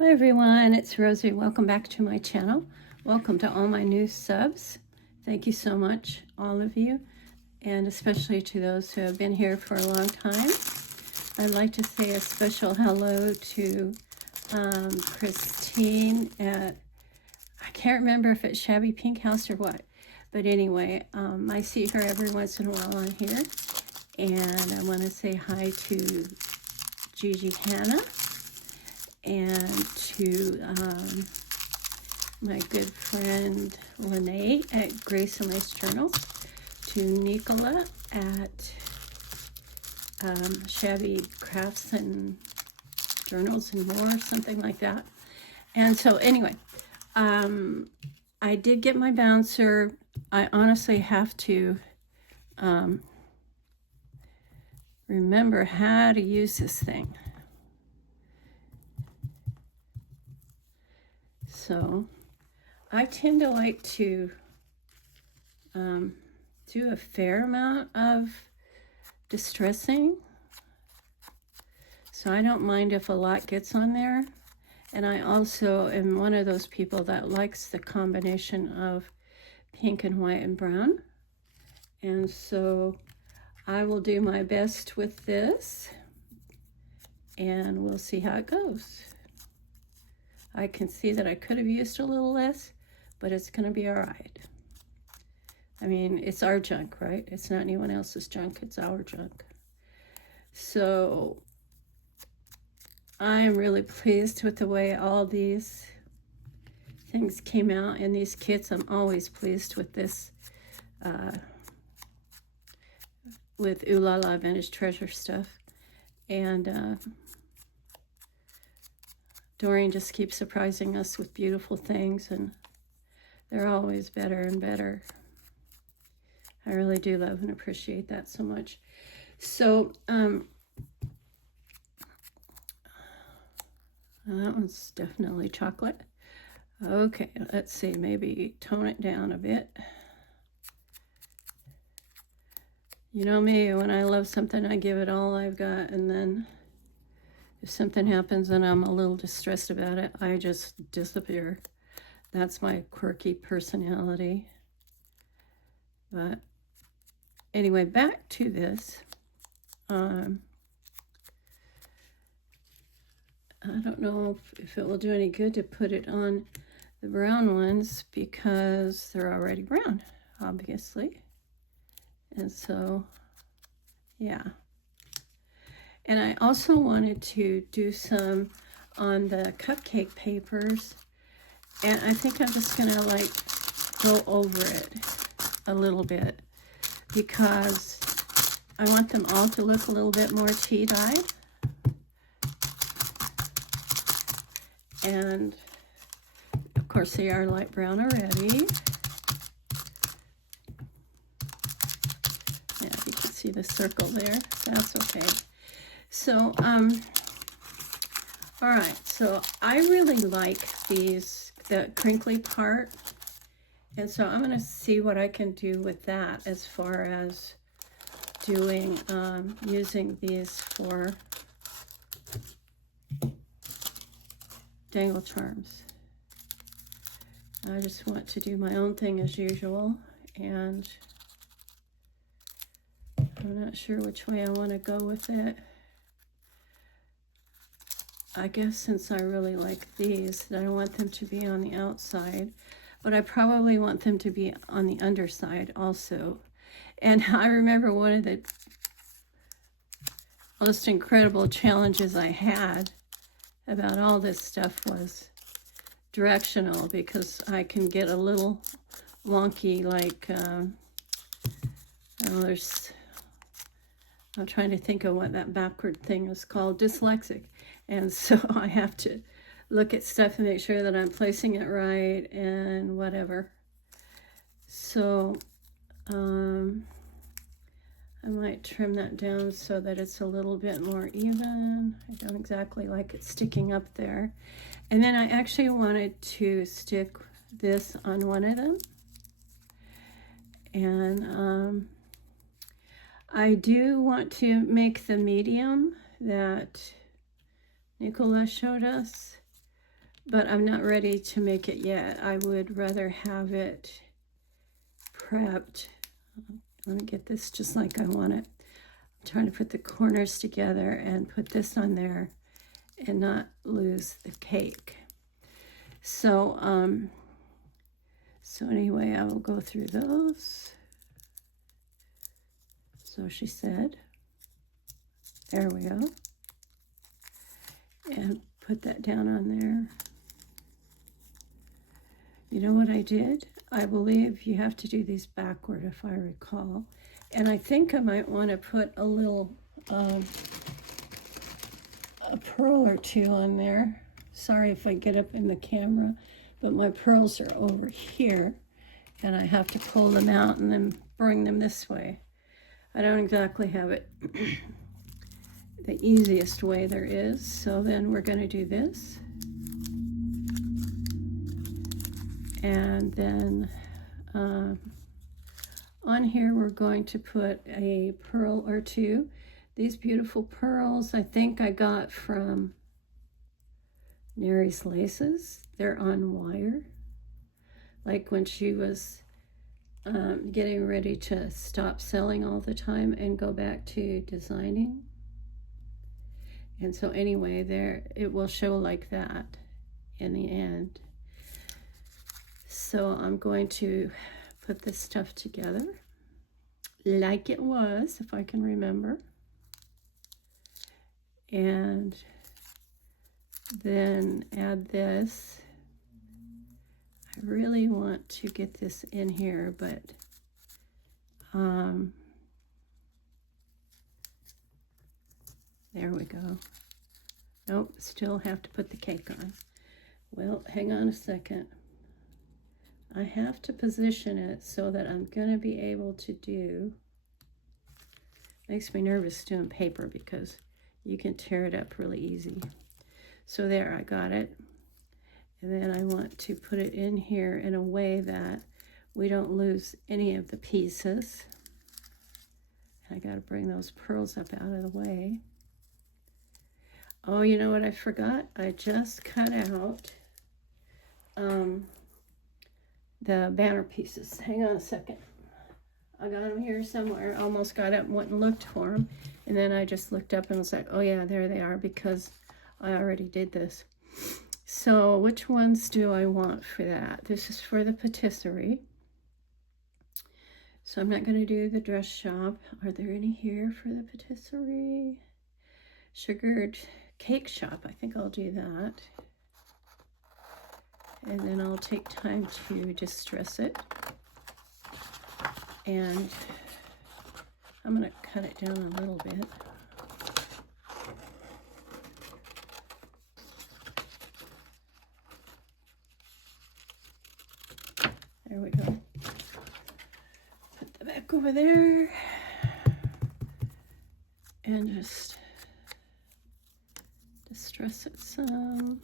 Hi everyone, it's Rosie. Welcome back to my channel. Welcome to all my new subs. Thank you so much, all of you, and especially to those who have been here for a long time. I'd like to say a special hello to Christine at, I can't remember if it's Shabby Pink House or what, but anyway, I see her every once in a while on here, and I want to say hi to Gigi Hannah, and to my good friend Lene at Grace and Lace Journals, to Nicola at Shabby Crafts and Journals and More, something like that. And so anyway, I did get my bouncer. I honestly have to remember how to use this thing. So I tend to like to do a fair amount of distressing. So I don't mind if a lot gets on there. And I also am one of those people that likes the combination of pink and white and brown. And so I will do my best with this, and we'll see how it goes. I can see that I could have used a little less, but it's going to be all right. I mean, it's our junk, right? It's not anyone else's junk. It's our junk. So I'm really pleased with the way all these things came out in these kits. I'm always pleased with this, with Ooh La La Vintage Treasure stuff. And Doreen just keeps surprising us with beautiful things, and they're always better and better. I really do love and appreciate that so much. So, that one's definitely chocolate. Okay, let's see, maybe tone it down a bit. You know me, when I love something, I give it all I've got, and then if something happens and I'm a little distressed about it, I just disappear. That's my quirky personality. But anyway, back to this. I don't know if it will do any good to put it on the brown ones because they're already brown, obviously. And so, yeah. And I also wanted to do some on the cupcake papers. And I think I'm just going to like go over it a little bit because I want them all to look a little bit more tea-dyed. And of course they are light brown already. Yeah, you can see the circle there. That's okay. So, all right, so I really like these, the crinkly part, and so I'm going to see what I can do with that as far as doing, using these for dangle charms. I just want to do my own thing as usual, and I'm not sure which way I want to go with it. I guess since I really like these, that I want them to be on the outside, but I probably want them to be on the underside also. And I remember one of the most incredible challenges I had about all this stuff was directional, because I can get a little wonky, like, I'm trying to think of what that backward thing is called, dyslexic. And so I have to look at stuff and make sure that I'm placing it right and whatever. So I might trim that down so that it's a little bit more even. I don't exactly like it sticking up there. And then I actually wanted to stick this on one of them. And I do want to make the medium that Nicola showed us. but I'm not ready to make it yet. I would rather have it prepped. Let me get this just like I want it. I'm trying to put the corners together and put this on there and not lose the cake. So, so anyway, I will go through those. So she said, there we go. And put that down on there. You know what I did? I believe you have to do these backward if I recall. And I think I might want to put a little, a pearl or two on there. Sorry if I get up in the camera, but my pearls are over here and I have to pull them out and then bring them this way. I don't exactly have it the easiest way there is. So then we're going to do this. And then on here we're going to put a pearl or two. These beautiful pearls I think I got from Mary's Laces. They're on wire. Like when she was getting ready to stop selling all the time and go back to designing. And so anyway, there it will show like that in the end. So I'm going to put this stuff together like it was, if I can remember. And then add this. I really want to get this in here, but there we go. Nope, still have to put the cake on. Well, hang on a second. I have to position it so that I'm going to be able to do, makes me nervous doing paper because you can tear it up really easy. So there, I got it. And then I want to put it in here in a way that we don't lose any of the pieces. I got to bring those pearls up out of the way. Oh, you know what I forgot? I just cut out the banner pieces. Hang on a second. I got them here somewhere. Almost got up and went and looked for them. And then I just looked up and was like, oh yeah, there they are, because I already did this. So which ones do I want for that? This is for the patisserie. So I'm not going to do the dress shop. Are there any here for the patisserie? Sugared cake shop. I think I'll do that. And then I'll take time to distress it. And I'm going to cut it down a little bit. There we go. Put the back over there. And just distress it some.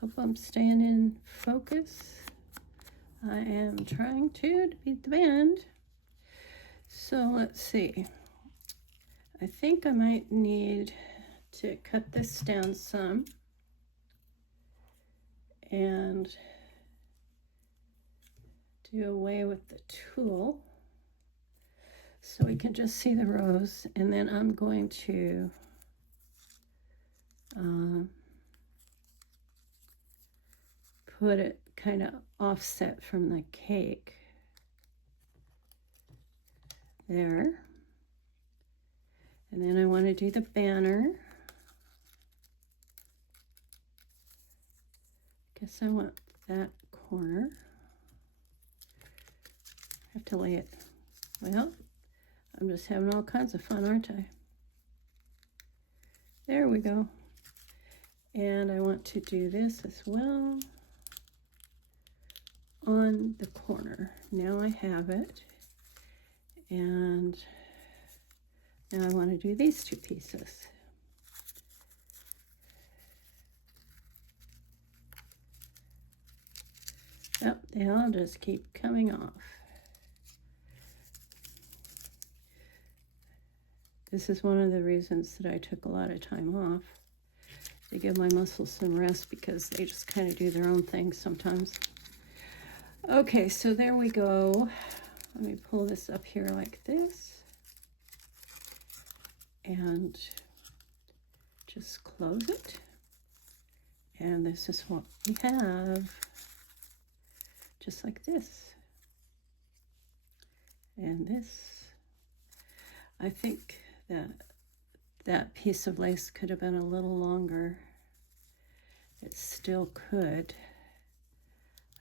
Hope I'm staying in focus. I am trying to beat the band. So let's see. I think I might need to cut this down some and do away with the tool so we can just see the rows. And then I'm going to put it kind of offset from the cake there. And then I want to do the banner. Guess I want that corner. I have to lay it. Well, I'm just having all kinds of fun, aren't I? There we go. And I want to do this as well on the corner. Now I have it. And now I want to do these two pieces. Oh, they all just keep coming off. This is one of the reasons that I took a lot of time off, to give my muscles some rest because they just kind of do their own thing sometimes. Okay, so there we go. Let me pull this up here like this. And just close it. And this is what we have. Just like this. And this. I think that piece of lace could have been a little longer. It still could.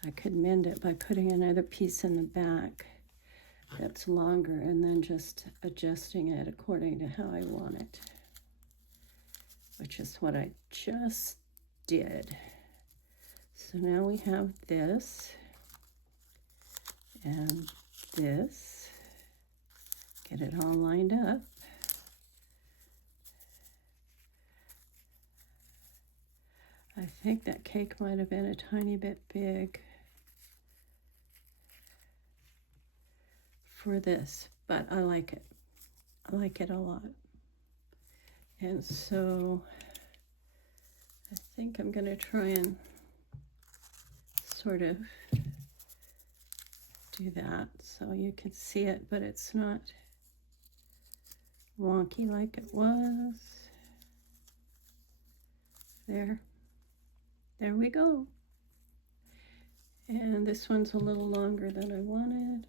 I could mend it by putting another piece in the back that's longer and then just adjusting it according to how I want it, which is what I just did. So now we have this and this. Get it all lined up. I think that cake might have been a tiny bit big for this, but I like it. I like it a lot. And so I think I'm going to try and sort of do that so you can see it, but it's not wonky like it was. There we go. And this one's a little longer than I wanted.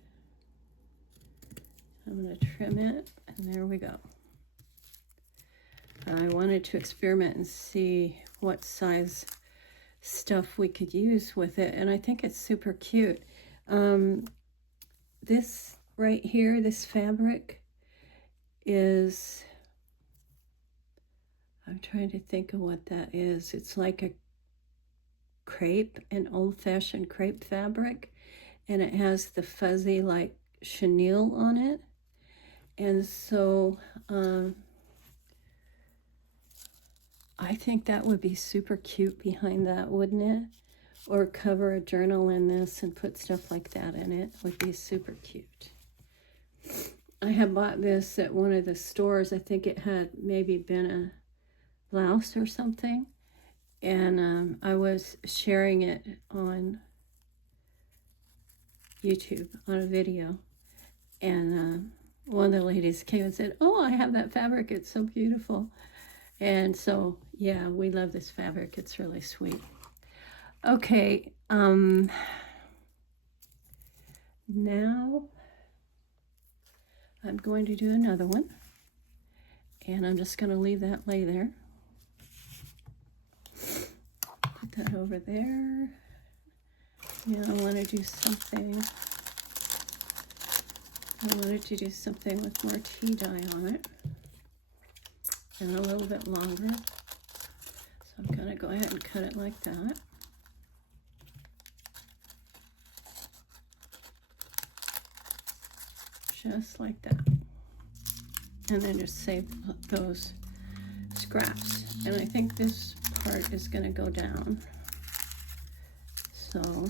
I'm going to trim it, and there we go. I wanted to experiment and see what size stuff we could use with it, and I think it's super cute. This right here, this fabric is, I'm trying to think of what that is. It's like a crepe, an old-fashioned crepe fabric, and it has the fuzzy like chenille on it. And so I think that would be super cute behind that, wouldn't it? Or cover a journal in this and put stuff like that in it. Would be super cute. I have bought this at one of the stores. I think it had maybe been a blouse or something. And I was sharing it on YouTube on a video. And one of the ladies came and said, "Oh, I have that fabric. It's so beautiful." And so, yeah, we love this fabric. It's really sweet. Okay, now I'm going to do another one. And I'm just going to leave that lay there. Put that over there. Now I want to do something. I wanted to do something with more tea dye on it. And a little bit longer. So I'm going to go ahead and cut it like that. Just like that. And then just save those scraps. And I think this part is going to go down. So,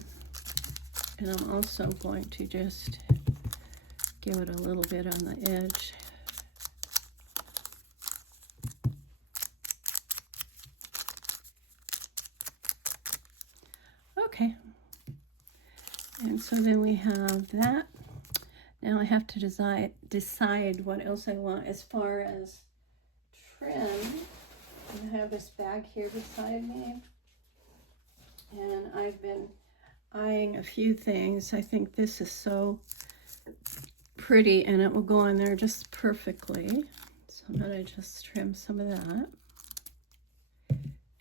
and I'm also going to just give it a little bit on the edge. Okay. And so then we have that. Now I have to decide what else I want as far as trim. I have this bag here beside me. And I've been eyeing a few things. I think this is so pretty and it will go on there just perfectly. So I'm going to just trim some of that.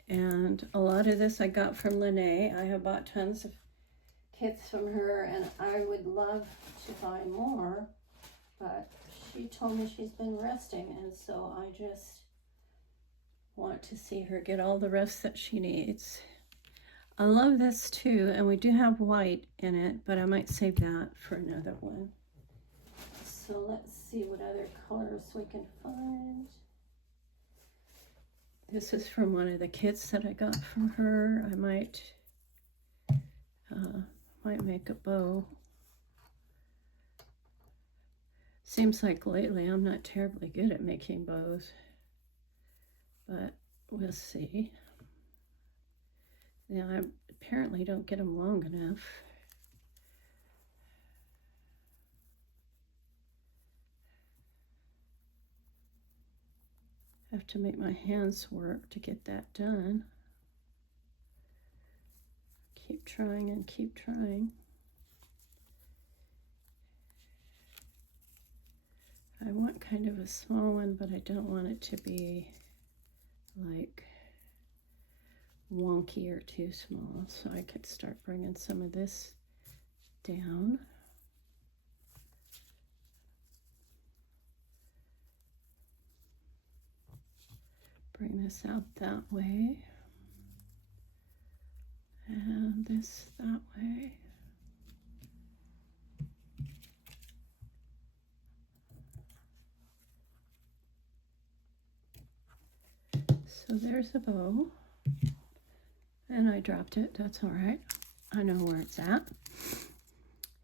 And a lot of this I got from Lene. I have bought tons of kits from her and I would love to buy more, but she told me she's been resting, and so I just want to see her get all the rest that she needs. I love this too, and we do have white in it, but I might save that for another one. So let's see what other colors we can find. This is from one of the kits that I got from her. I might make a bow. Seems like lately I'm not terribly good at making bows, but we'll see. Yeah, I apparently don't get them long enough. I have to make my hands work to get that done. Keep trying and keep trying. I want kind of a small one, but I don't want it to be like wonky or too small. So I could start bringing some of this down. Bring this out that way. And this that way. So there's a bow. And I dropped it. That's all right. I know where it's at.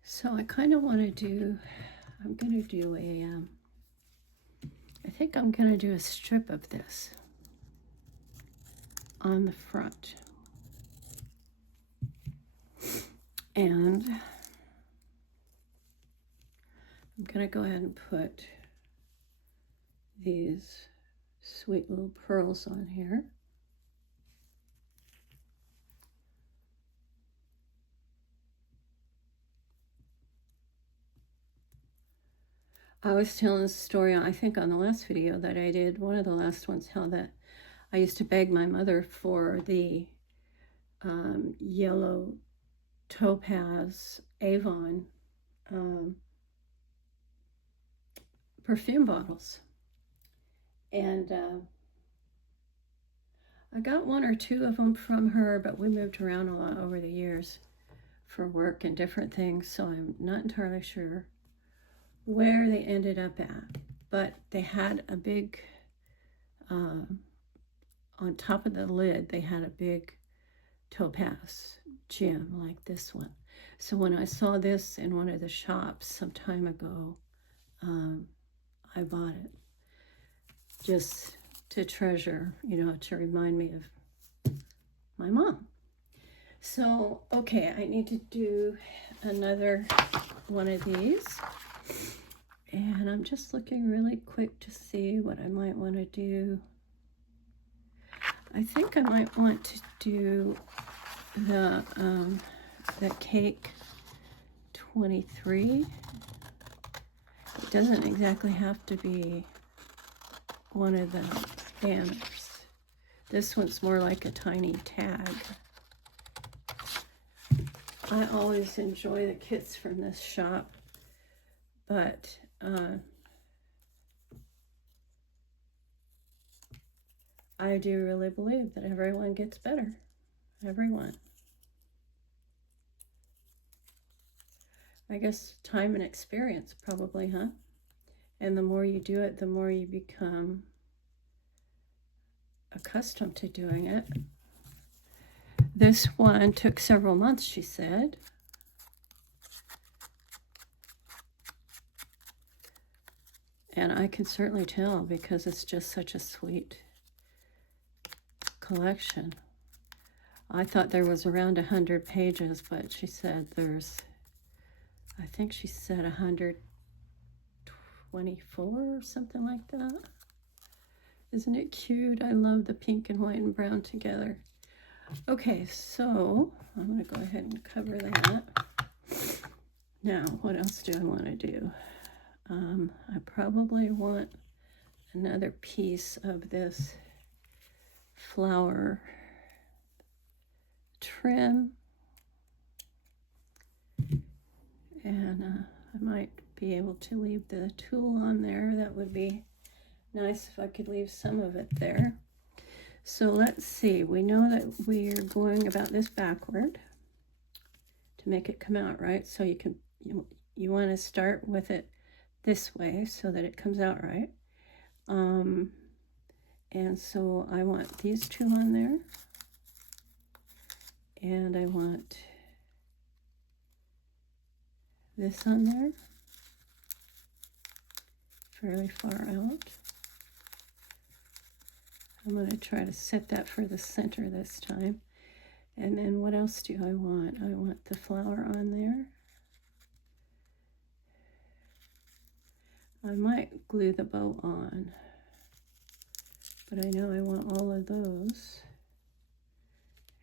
So I kind of want to do, I'm going to do I think I'm going to do a strip of this on the front. And I'm going to go ahead and put these sweet little pearls on here. I was telling a story, I think on the last video that I did, one of the last ones, how that I used to beg my mother for the yellow topaz Avon perfume bottles. And I got one or two of them from her, but we moved around a lot over the years for work and different things, so I'm not entirely sure where they ended up at. But they had a big, on top of the lid, they had a big topaz gem like this one. So when I saw this in one of the shops some time ago, I bought it just to treasure, you know, to remind me of my mom. So, okay, I need to do another one of these. And I'm just looking really quick to see what I might want to do. I think I might want to do the cake 23. It doesn't exactly have to be one of the banners. This one's more like a tiny tag. I always enjoy the kits from this shop, but I do really believe that everyone gets better. Everyone. I guess time and experience probably, huh? And the more you do it, the more you become accustomed to doing it. This one took several months, she said. And I can certainly tell because it's just such a sweet collection. I thought there was around 100 pages, but she said there's, I think she said 124 or something like that. Isn't it cute? I love the pink and white and brown together. Okay, so I'm going to go ahead and cover that. Now, what else do I want to do? I probably want another piece of this flower trim. And I might be able to leave the tulle on there. That would be nice if I could leave some of it there. So let's see. We know that we're going about this backward to make it come out right. So you want to start with it this way so that it comes out right. And so I want these two on there. And I want this on there, fairly far out. I'm going to try to set that for the center this time. And then what else do I want? I want the flower on there. I might glue the bow on, but I know I want all of those.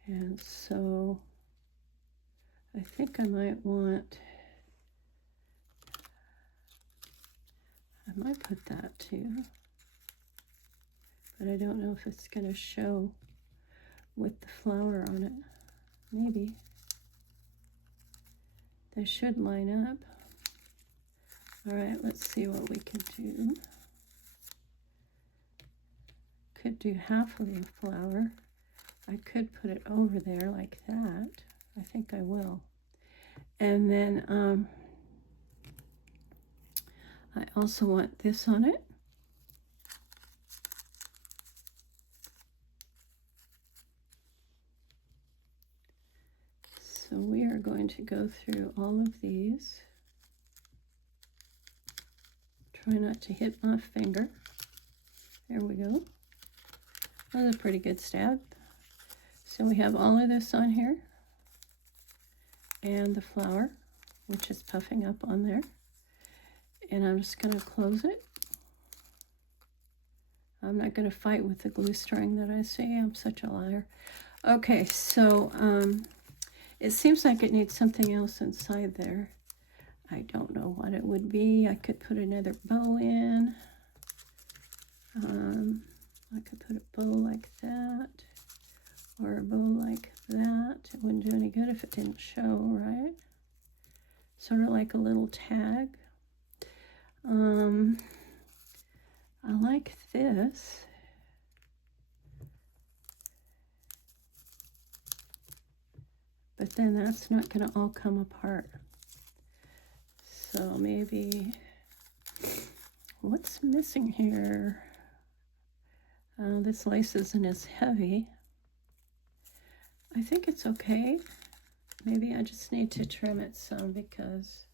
And so I think I might put that too, but I don't know if it's going to show with the flower on it. Maybe. They should line up. All right, let's see what we can do. Could do half of the flower. I could put it over there like that. I think I will. And then I also want this on it. So we are going to go through all of these. Try not to hit my finger. There we go. That was a pretty good stab. So we have all of this on here. And the flower, which is puffing up on there. And I'm just going to close it. I'm not going to fight with the glue string that I say. I'm such a liar. Okay, so it seems like it needs something else inside there. I don't know what it would be. I could put another bow in. I could put a bow like that, or a bow like that. It wouldn't do any good if it didn't show, right? Sort of like a little tag. I like this. But then that's not going to all come apart. So maybe, what's missing here? This lace isn't as heavy. I think it's okay. Maybe I just need to trim it some because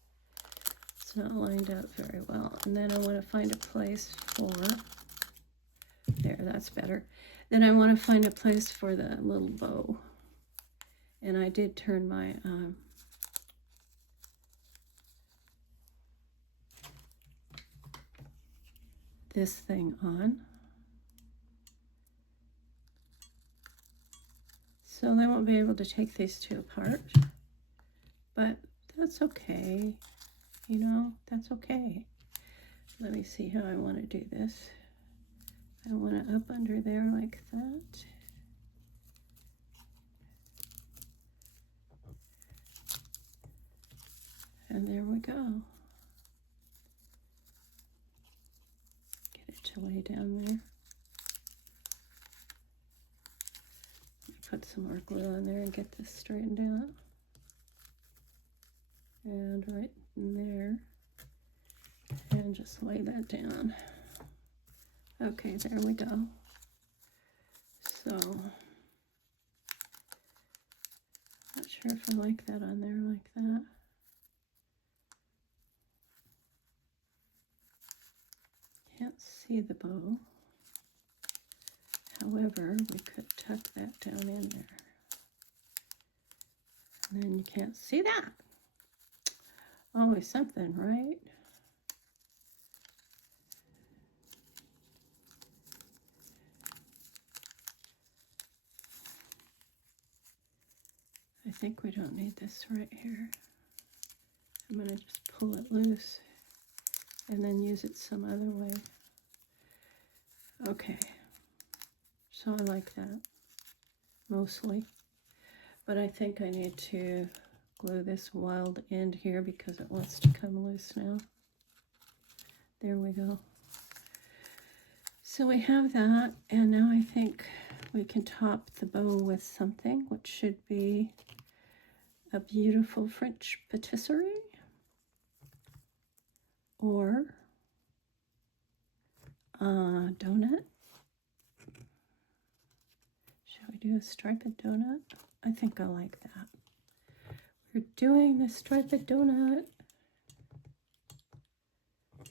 it's not lined up very well. And then I want to find a place for, there, that's better. Then I want to find a place for the little bow. And I did turn my this thing on. So they won't be able to take these two apart, but that's okay. You know, that's okay. Let me see how I want to do this. I want it up under there like that. And there we go. Get it to lay down there. Put some more glue on there and get this straightened out. And right in there. And just lay that down. Okay, there we go. So, not sure if I like that on there like that. Can't see the bow. However, we could tuck that down in there. And then you can't see that. Always something, right? I think we don't need this right here. I'm going to just pull it loose and then use it some other way. Okay. So I like that, mostly. But I think I need to glue this wild end here because it wants to come loose now. There we go. So we have that, and now I think we can top the bow with something, which should be a beautiful French patisserie, or a donut. Shall we do a striped donut? I think I like that. We're doing the striped donut.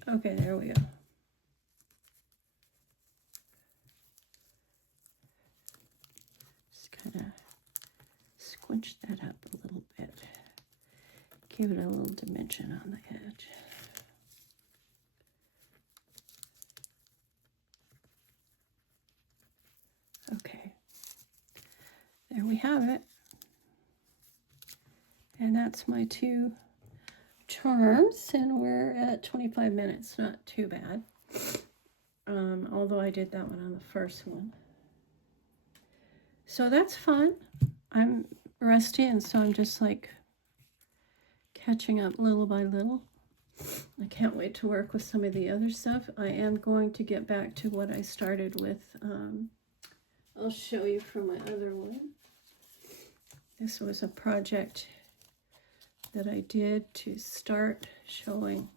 Okay, there we go. Just kind of squinch that up a little bit. Give it a little dimension on the edge. Okay, there we have it. And that's my 2 charms, and we're at 25 minutes, not too bad. Although I did that one on the first one. So that's fun. I'm rusty, and so I'm just like catching up little by little. I can't wait to work with some of the other stuff. I am going to get back to what I started with. I'll show you from my other one. This was a project that I did to start showing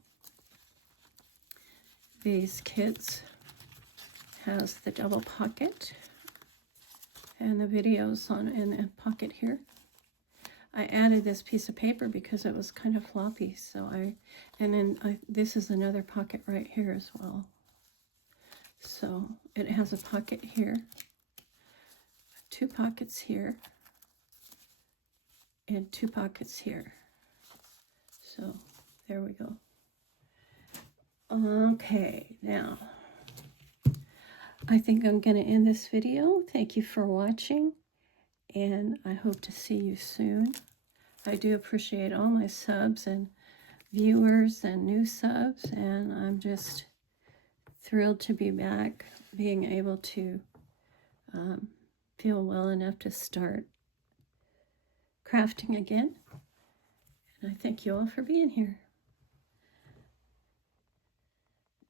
these kits. Has the double pocket and the videos on in the pocket here. I added this piece of paper because it was kind of floppy, so this is another pocket right here as well. So it has a pocket here, 2 pockets here, and 2 pockets here. So there we go. Okay, now I think I'm going to end this video. Thank you for watching, and I hope to see you soon. I do appreciate all my subs and viewers and new subs, and I'm just thrilled to be back, being able to feel well enough to start crafting again. And I thank you all for being here.